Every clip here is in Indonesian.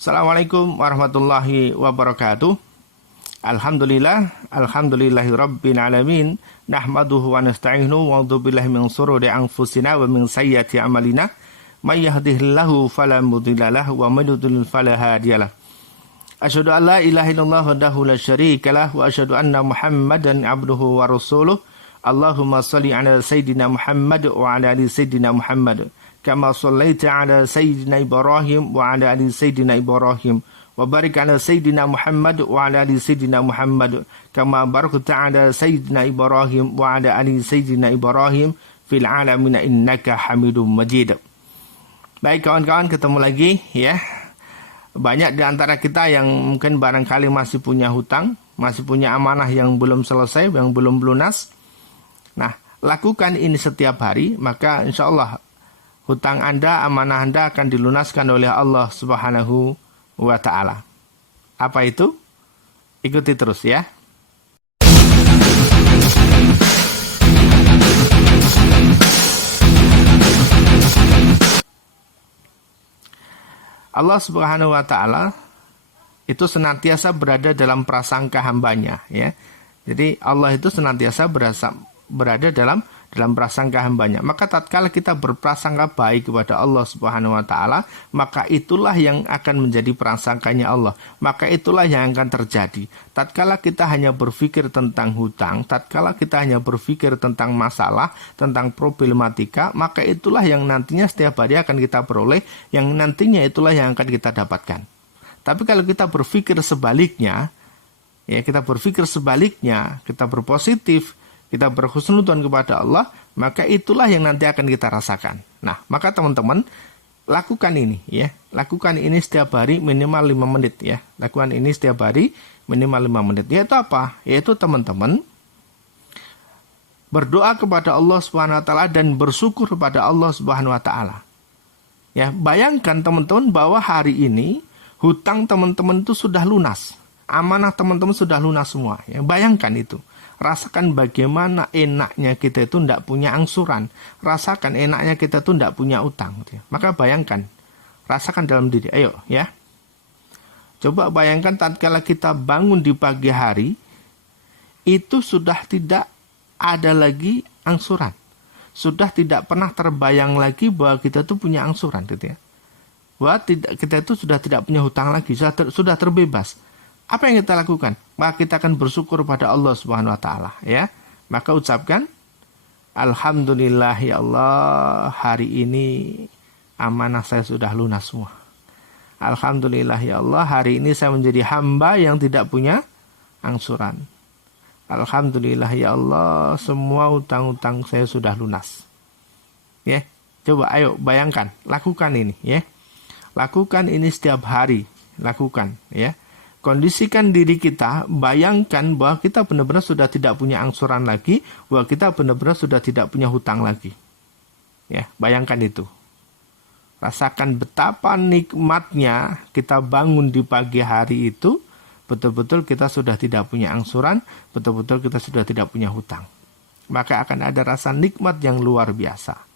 Assalamualaikum warahmatullahi wabarakatuh. Alhamdulillahi rabbil alamin. Nahmaduhu wa nasta'inuhu wa na'udzu billahi min shururi anfusina wa min sayyiati a'malina. May yahdihillahu fala mudilla lahu wa may yudlil fala hadiyalah. Asyhadu an la ilaha illallah wahdahu la syarika lah wa asyhadu anna Muhammadan abduhu wa rasuluh. Allahumma shalli ala sayyidina Muhammad wa ala ali sayyidina Muhammad. Kama shallaita ala sayyidina Ibrahim wa ala ali sayyidina Ibrahim wa barik ala sayyidina Muhammad wa ala ali sayyidina Muhammad kama barakta ala sayyidina Ibrahim wa ala ali sayyidina Ibrahim fil alamin innaka Hamidum Majid. Baik kawan-kawan, ketemu lagi ya. Banyak di antara kita yang mungkin barangkali masih punya hutang, masih punya amanah yang belum selesai, yang belum lunas. Nah, lakukan ini setiap hari, maka insya Allah hutang Anda, amanah Anda akan dilunaskan oleh Allah Subhanahu wa Ta'ala. Apa itu? Ikuti terus ya. Allah Subhanahu wa Ta'ala itu senantiasa berada dalam prasangka hambanya ya. Jadi Allah itu senantiasa berada dalam prasangka hambanya. Maka tatkala kita berprasangka baik kepada Allah Subhanahu wa Ta'ala, maka itulah yang akan menjadi prasangkanya Allah. Maka itulah yang akan terjadi. Tatkala kita hanya berpikir tentang hutang, tatkala kita hanya berpikir tentang masalah, tentang problematika, maka itulah yang nantinya setiap hari akan kita peroleh, yang nantinya itulah yang akan kita dapatkan. Tapi kalau kita berpikir sebaliknya, ya kita berpikir sebaliknya, kita berpositif, kita berhusnudzon kepada Allah, maka itulah yang nanti akan kita rasakan. Nah, maka teman-teman, lakukan ini ya. Lakukan ini setiap hari minimal 5 menit ya. Lakukan ini setiap hari minimal 5 menit. Yaitu apa? Yaitu teman-teman berdoa kepada Allah Subhanahu wa Ta'ala dan bersyukur kepada Allah Subhanahu wa Ta'ala. Ya, bayangkan teman-teman bahwa hari ini hutang teman-teman itu sudah lunas. Amanah teman-teman sudah lunas semua. Ya, bayangkan itu. Rasakan bagaimana enaknya kita itu tidak punya angsuran. Rasakan enaknya kita itu tidak punya utang. Maka bayangkan. Rasakan dalam diri. Ayo ya. Coba bayangkan tatkala kita bangun di pagi hari. Itu sudah tidak ada lagi angsuran. Sudah tidak pernah terbayang lagi bahwa kita itu punya angsuran. Gitu ya. Bahwa kita itu sudah tidak punya hutang lagi. Sudah terbebas. Apa yang kita lakukan? Maka kita akan bersyukur pada Allah Subhanahu wa Ta'ala ya. Maka ucapkan alhamdulillah ya Allah, hari ini amanah saya sudah lunas semua. Alhamdulillah ya Allah, hari ini saya menjadi hamba yang tidak punya angsuran. Alhamdulillah ya Allah, semua utang-utang saya sudah lunas. Ya. Coba ayo bayangkan, lakukan ini ya. Lakukan ini setiap hari, lakukan ya. Kondisikan diri kita, bayangkan bahwa kita benar-benar sudah tidak punya angsuran lagi, bahwa kita benar-benar sudah tidak punya hutang lagi. Ya, bayangkan itu. Rasakan betapa nikmatnya kita bangun di pagi hari itu, betul-betul kita sudah tidak punya angsuran, betul-betul kita sudah tidak punya hutang. Maka akan ada rasa nikmat yang luar biasa.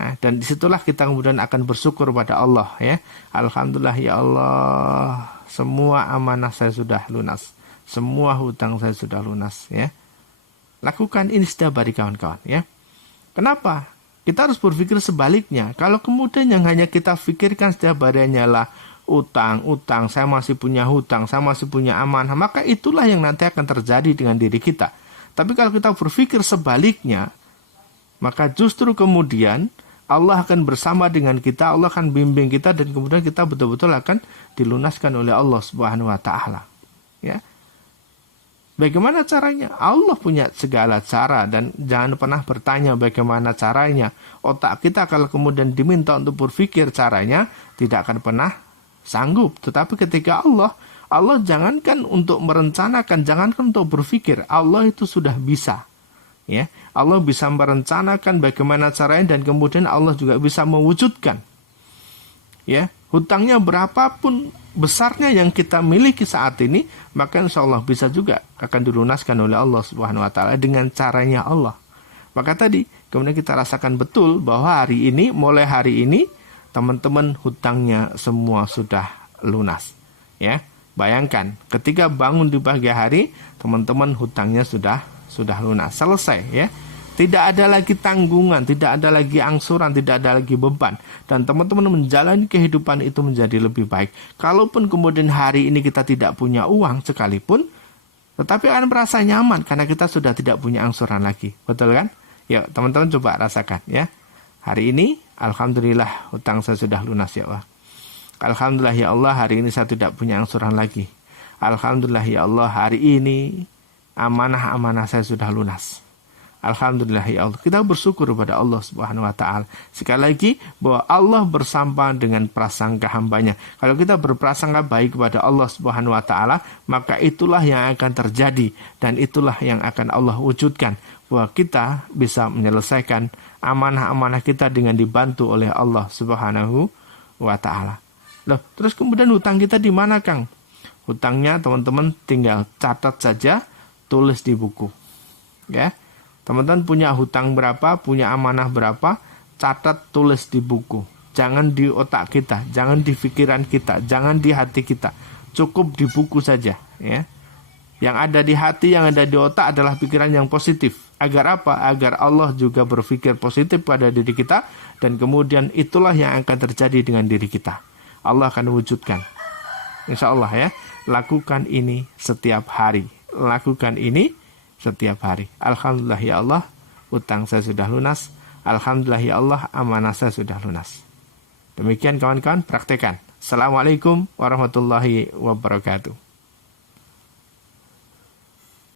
Nah, dan disitulah kita kemudian akan bersyukur pada Allah ya. Alhamdulillah ya Allah, semua amanah saya sudah lunas, semua hutang saya sudah lunas ya. Lakukan ini setiap hari kawan-kawan ya. Kenapa? Kita harus berpikir sebaliknya. Kalau kemudian yang hanya kita pikirkan setiap hari hanyalah utang, saya masih punya hutang, saya masih punya amanah, maka itulah yang nanti akan terjadi dengan diri kita. Tapi kalau kita berpikir sebaliknya, maka justru kemudian Allah akan bersama dengan kita, Allah akan bimbing kita, dan kemudian kita betul-betul akan dilunaskan oleh Allah Subhanahu wa Ta'ala. Ya. Bagaimana caranya? Allah punya segala cara, dan jangan pernah bertanya bagaimana caranya. Otak kita kalau kemudian diminta untuk berpikir caranya, tidak akan pernah sanggup. Tetapi ketika Allah jangankan untuk merencanakan, jangankan untuk berpikir, Allah itu sudah bisa. Ya, Allah bisa merencanakan bagaimana caranya, dan kemudian Allah juga bisa mewujudkan. Ya, hutangnya berapapun besarnya yang kita miliki saat ini, maka insya Allah bisa juga akan dilunaskan oleh Allah Subhanahu wa Ta'ala dengan caranya Allah. Maka tadi kemudian kita rasakan betul bahwa hari ini, mulai hari ini, teman-teman hutangnya semua sudah lunas. Ya, bayangkan ketika bangun di pagi hari, teman-teman hutangnya sudah lunas, selesai ya. Tidak ada lagi tanggungan, tidak ada lagi angsuran, tidak ada lagi beban. Dan teman-teman menjalani kehidupan itu menjadi lebih baik. Kalaupun kemudian hari ini kita tidak punya uang sekalipun, tetapi akan merasa nyaman karena kita sudah tidak punya angsuran lagi. Betul kan? Yuk teman-teman coba rasakan ya. Hari ini, alhamdulillah hutang saya sudah lunas ya Allah. Alhamdulillah ya Allah, hari ini saya tidak punya angsuran lagi. Alhamdulillah ya Allah, hari ini amanah-amanah saya sudah lunas. Alhamdulillah ya Allah. Kita bersyukur kepada Allah Subhanahu wa taala. Sekali lagi bahwa Allah bersama dengan prasangka hambanya. Kalau kita berprasangka baik kepada Allah Subhanahu wa taala, maka itulah yang akan terjadi dan itulah yang akan Allah wujudkan, bahwa kita bisa menyelesaikan amanah-amanah kita dengan dibantu oleh Allah Subhanahu wa taala. Loh, terus kemudian hutang kita di mana, Kang? Hutangnya teman-teman tinggal catat saja, tulis di buku. Ya. Teman-teman punya hutang berapa, punya amanah berapa, catat tulis di buku. Jangan di otak kita, jangan di pikiran kita, jangan di hati kita. Cukup di buku saja. Ya. Yang ada di hati, yang ada di otak adalah pikiran yang positif. Agar apa? Agar Allah juga berpikir positif pada diri kita. Dan kemudian itulah yang akan terjadi dengan diri kita. Allah akan wujudkan. Insya Allah ya. Lakukan ini setiap hari. Lakukan ini setiap hari. Alhamdulillah ya Allah, utang saya sudah lunas. Alhamdulillah ya Allah, amanah saya sudah lunas. Demikian kawan-kawan, praktekan. Assalamualaikum warahmatullahi wabarakatuh.